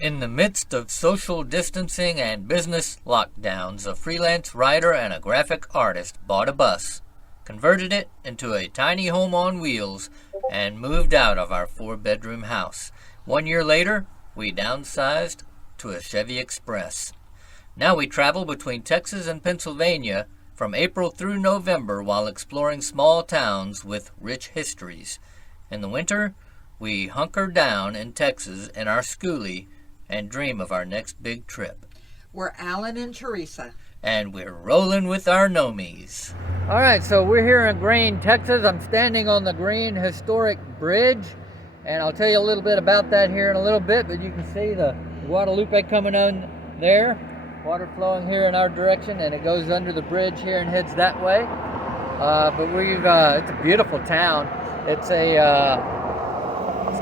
In the midst of social distancing and business lockdowns, a freelance writer and a graphic artist bought a bus, converted it into a tiny home on wheels, and moved out of our 4-bedroom house. 1 year later, we downsized to a Chevy Express. Now we travel between Texas and Pennsylvania from April through November while exploring small towns with rich histories. In the winter, we hunker down in Texas in our schoolie and dream of our next big trip. We're Alan and Teresa. And we're rolling with our nomies. All right, so we're here in Gruene, Texas. I'm standing on the Gruene Historic Bridge, and I'll tell you a little bit about that here in a little bit, but you can see the Guadalupe coming on there, water flowing here in our direction, and it goes under the bridge here and heads that way. It's a beautiful town. It's a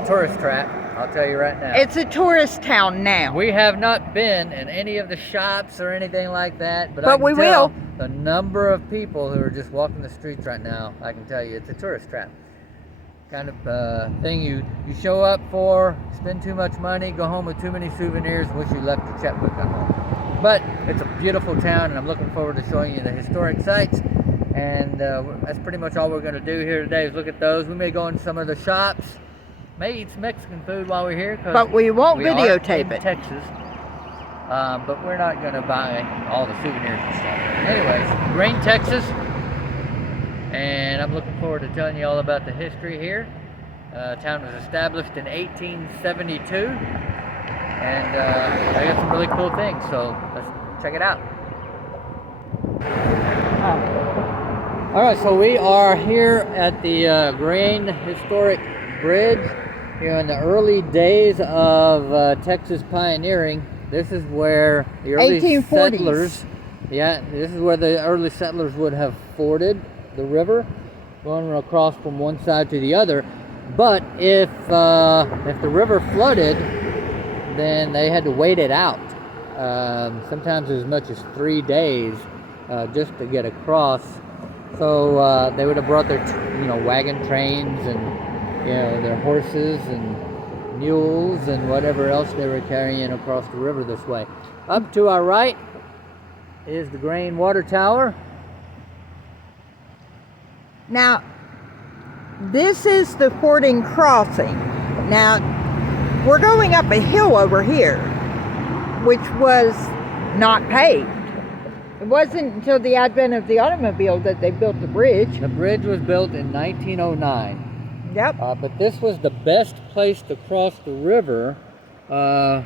tourist trap. I'll tell you right now. It's a tourist town now. We have not been in any of the shops or anything like that, but we will. The number of people who are just walking the streets right now, I can tell you it's a tourist trap. Kind of thing you show up for, spend too much money, go home with too many souvenirs, wish you left your checkbook at home. But it's a beautiful town, and I'm looking forward to showing you the historic sites. And that's pretty much all we're going to do here today is look at those. We may go in some of the shops. May eat some Mexican food while we're here. But we won't videotape it. Texas. But we're not going to buy all the souvenirs and stuff. Anyways, Gruene, Texas. And I'm looking forward to telling you all about the history here. Town was established in 1872. And I got some really cool things, so let's check it out. All right, so we are here at the Gruene Historic Bridge. You know, in the early days of Texas pioneering, this is where the early 1840s. settlers, this is where the early settlers would have forded the river, going across from one side to the other. But if the river flooded, then they had to wait it out. Sometimes as much as 3 days just to get across. So they would have brought their, wagon trains and their horses and mules and whatever else they were carrying across the river this way. Up to our right is the Gruene Water Tower. Now, this is the fording crossing. Now, we're going up a hill over here, which was not paved. It wasn't until the advent of the automobile that they built the bridge. The bridge was built in 1909. Yep. But this was the best place to cross the river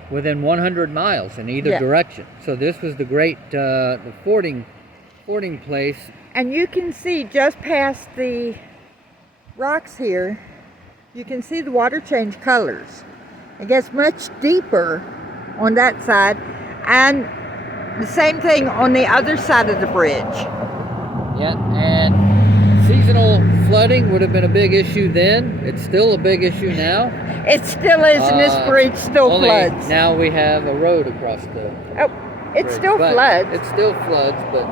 within 100 miles in either direction. So this was the great the fording place. And you can see just past the rocks here, you can see the water change colors. It gets much deeper on that side, and the same thing on the other side of the bridge. Yeah, and seasonal flooding would have been a big issue then. It's still a big issue now. It still is, and this bridge still floods. Now we have a road across the it bridge. still floods. It still floods, but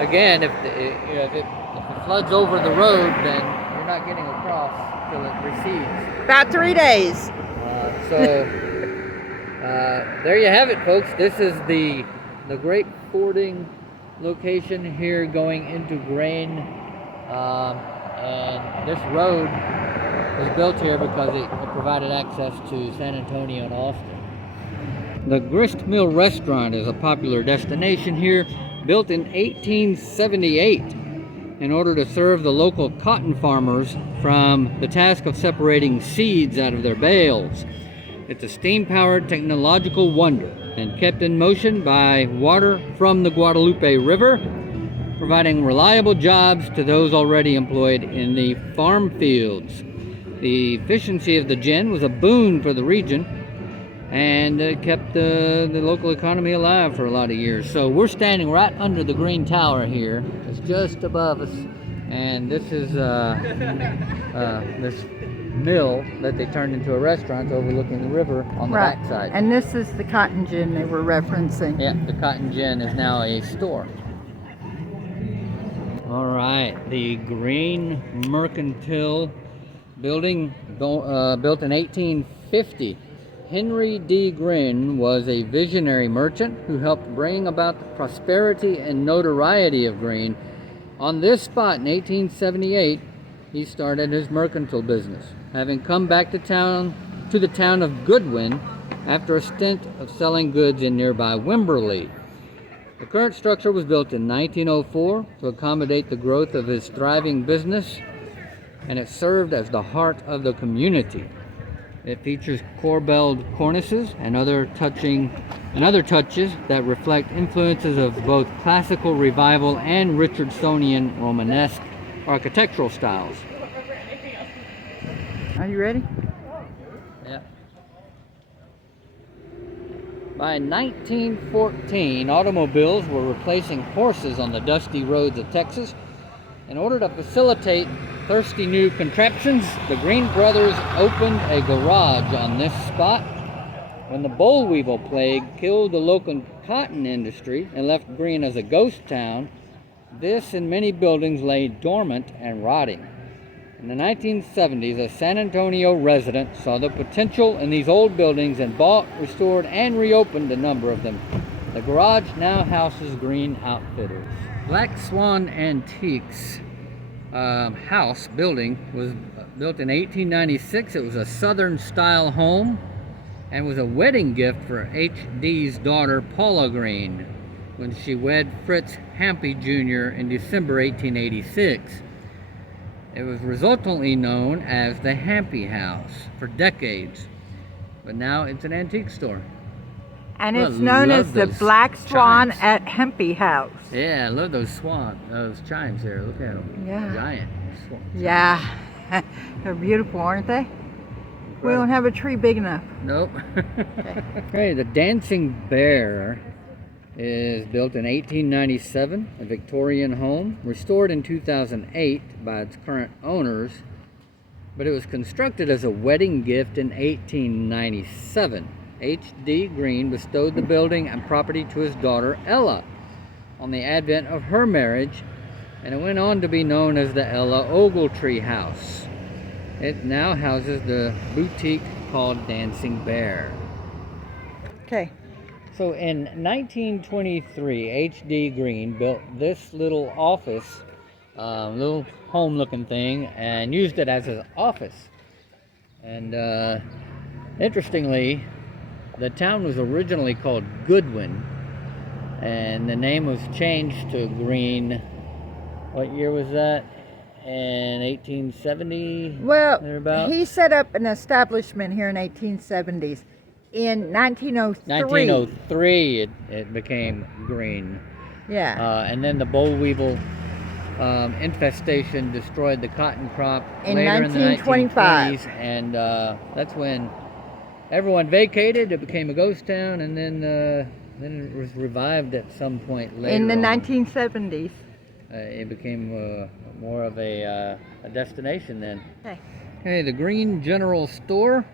again, if it floods over the road, then you're not getting across till it recedes. About 3 days. There you have it, folks. This is the great fording location here going into Gruene, and this road was built here because it provided access to San Antonio and Austin. The Gristmill restaurant is a popular destination here, built in 1878 in order to serve the local cotton farmers from the task of separating seeds out of their bales. It's a steam-powered technological wonder and kept in motion by water from the Guadalupe River, providing reliable jobs to those already employed in the farm fields. The efficiency of the gin was a boon for the region, and it kept the local economy alive for a lot of years. So we're standing right under the Gruene Tower here. It's just above us, and this is this mill that they turned into a restaurant overlooking the river on the backside. And this is the cotton gin they were referencing. Yeah, the cotton gin is now a store. All right, the Gruene Mercantile building, built in 1850. Henry D. Gruene was a visionary merchant who helped bring about the prosperity and notoriety of Gruene. On this spot in 1878, he started his mercantile business, having come back to the town of Goodwin after a stint of selling goods in nearby Wimberley. The current structure was built in 1904 to accommodate the growth of his thriving business, and it served as the heart of the community. It features corbelled cornices and other touches that reflect influences of both classical revival and Richardsonian Romanesque architectural styles. Are you ready? Yeah. By 1914, automobiles were replacing horses on the dusty roads of Texas. In order to facilitate thirsty new contraptions, the Gruene brothers opened a garage on this spot. When the boll weevil plague killed the local cotton industry and left Gruene as a ghost town, this and many buildings lay dormant and rotting. In the 1970s, a San Antonio resident saw the potential in these old buildings and bought, restored, and reopened a number of them. The garage now houses Gruene Outfitters. Black Swan Antiques house building was built in 1896. It was a Southern style home and was a wedding gift for H.D.'s daughter Paula Gruene when she wed Fritz Hampy Jr. in December 1886. It was resultantly known as the Hampy House for decades, but now it's an antique store. And it's known as the Black Swan chimes at Hampy House. Yeah, I love those chimes there. Look at them. Yeah. Giant chimes. Yeah. They're beautiful, aren't they? We don't have a tree big enough. Nope. Okay, the Dancing Bear is built in 1897, a Victorian home, restored in 2008 by its current owners, but it was constructed as a wedding gift in 1897. H.D. Gruene bestowed the building and property to his daughter Ella on the advent of her marriage, and it went on to be known as the Ella Ogletree House. It now houses the boutique called Dancing Bear. Okay. So in 1923, H.D. Gruene built this little office, little home-looking thing, and used it as his office. And interestingly, the town was originally called Goodwin, and the name was changed to Gruene. What year was that? In 1870? Well, thereabout? he set up an establishment here in 1870s. In 1903. 1903, it became Gruene. Yeah. And then the boll weevil infestation destroyed the cotton crop In later 1925. in the 1920s, and that's when everyone vacated. It became a ghost town, and then it was revived at some point later. In the on. 1970s. It became more of a destination then. Okay. Okay, the Gruene General Store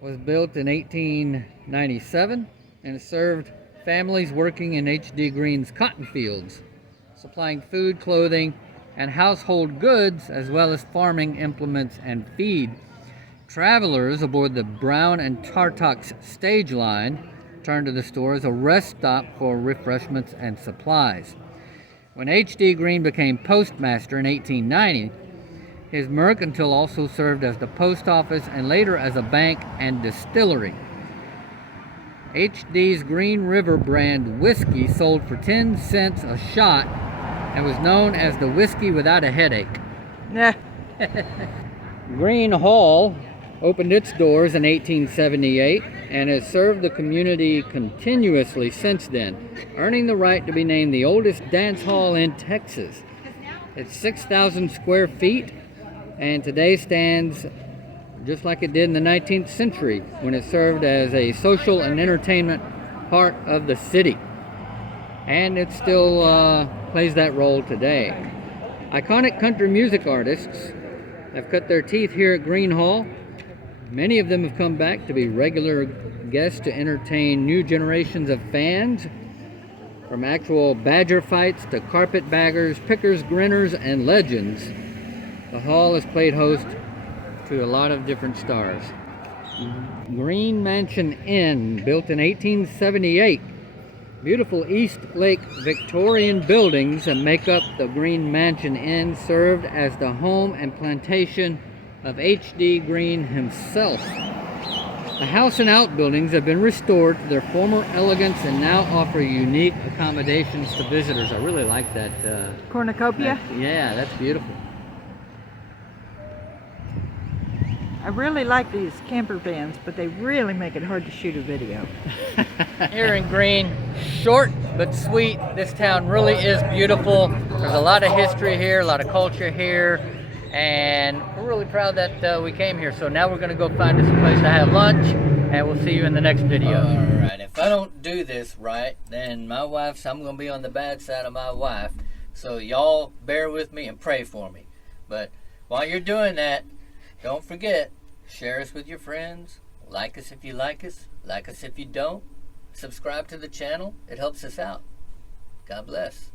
was built in 1897 and it served families working in H.D. Gruene's cotton fields, supplying food, clothing, and household goods, as well as farming implements and feed. Travelers aboard the Brown and Tartox stage line turned to the store as a rest stop for refreshments and supplies. When H.D. Gruene became postmaster in 1890, his mercantile also served as the post office and later as a bank and distillery. H.D.'s Green River brand whiskey sold for 10 cents a shot and was known as the whiskey without a headache. Yeah. Gruene Hall opened its doors in 1878 and has served the community continuously since then, earning the right to be named the oldest dance hall in Texas. It's 6,000 square feet and today stands just like it did in the 19th century when it served as a social and entertainment part of the city. And it still plays that role today. Iconic country music artists have cut their teeth here at Gruene Hall. Many of them have come back to be regular guests to entertain new generations of fans, from actual badger fights to carpetbaggers, pickers, grinners, and legends. The hall has played host to a lot of different stars. Gruene Mansion Inn, built in 1878. Beautiful East Lake Victorian buildings that make up the Gruene Mansion Inn served as the home and plantation of H.D. Gruene himself. The house and outbuildings have been restored to their former elegance and now offer unique accommodations to visitors. I really like that. Cornucopia? Yeah, that's beautiful. I really like these camper vans, but they really make it hard to shoot a video. Here in Gruene, short but sweet. This town really is beautiful. There's a lot of history here, a lot of culture here, and we're really proud that we came here. So now we're going to go find us a place to have lunch, and we'll see you in the next video. Alright, if I don't do this right, then I'm going to be on the bad side of my wife. So y'all bear with me and pray for me. But while you're doing that, don't forget, share us with your friends, like us if you like us if you don't, subscribe to the channel, it helps us out. God bless.